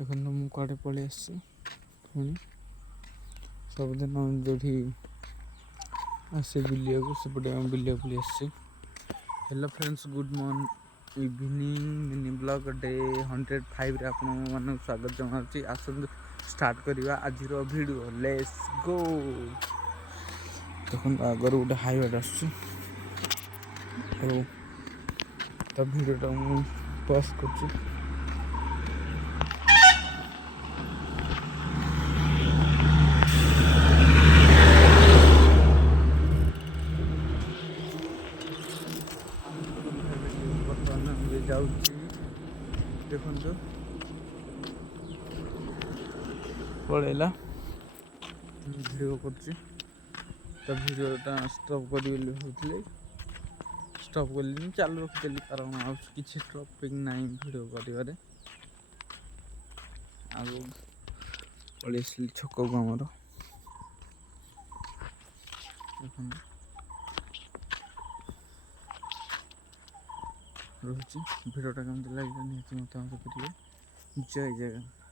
এখন তো ମୁଁ କୁଆଡ଼େ ପଳେଇ ଆସିଛି ପୁଣି ସବୁଦିନ ଯେଉଁଠି ଆସେ ବୁଲିବାକୁ ସେପଟେ ଆମେ ବୁଲିବାକୁ ପଳେଇ ଆସିଛି। Hello friends, good morning evening mini vlog day 105ରେ ଆପଣମାନଙ୍କୁ ସ୍ୱାଗତ ଜଣାଉଛି। ଆସନ୍ତୁ ଷ୍ଟାର୍ଟ କରିବା ଆଜିର ଭିଡ଼ିଓ, ଲେଟ୍ସ ଗୋ। ଦେଖନ୍ତୁ ଆଗରୁ ଗୋଟେ ହାଇୱେଟା ଆସୁଛି ଆଉ ତା ଭିଡ଼ିଓଟା ମୁଁ ପଜ୍ କରୁଛି। ବର୍ତ୍ତମାନ ଏବେ ଯାଉଛି, ଦେଖନ୍ତୁ ପଳେଇଲା। ଭିଡ଼ିଓ କରୁଛି, ତା ଭିଡ଼ିଓଟା ଷ୍ଟପ୍ କରିବି ବୋଲି ଭାବୁଥିଲି, ଷ୍ଟପ୍ କଲିନି, ଚାଲୁ ରଖିଦେଲି କାରଣ ଆଉ କିଛି ଟପିକ୍ ନାହିଁ ଭିଡ଼ିଓ କରିବାରେ। ଆଉ ପଳେଇ ଆସିଲି ଛକକୁ ଆମର। ଦେଖନ୍ତୁ ରହୁଛି, ଭିଡ଼ିଓଟା କେମିତି ଲାଗିଲା ନିହାତି ମତାମତ କରିବେ। ଜୟ ଜଗନ୍ନାଥ।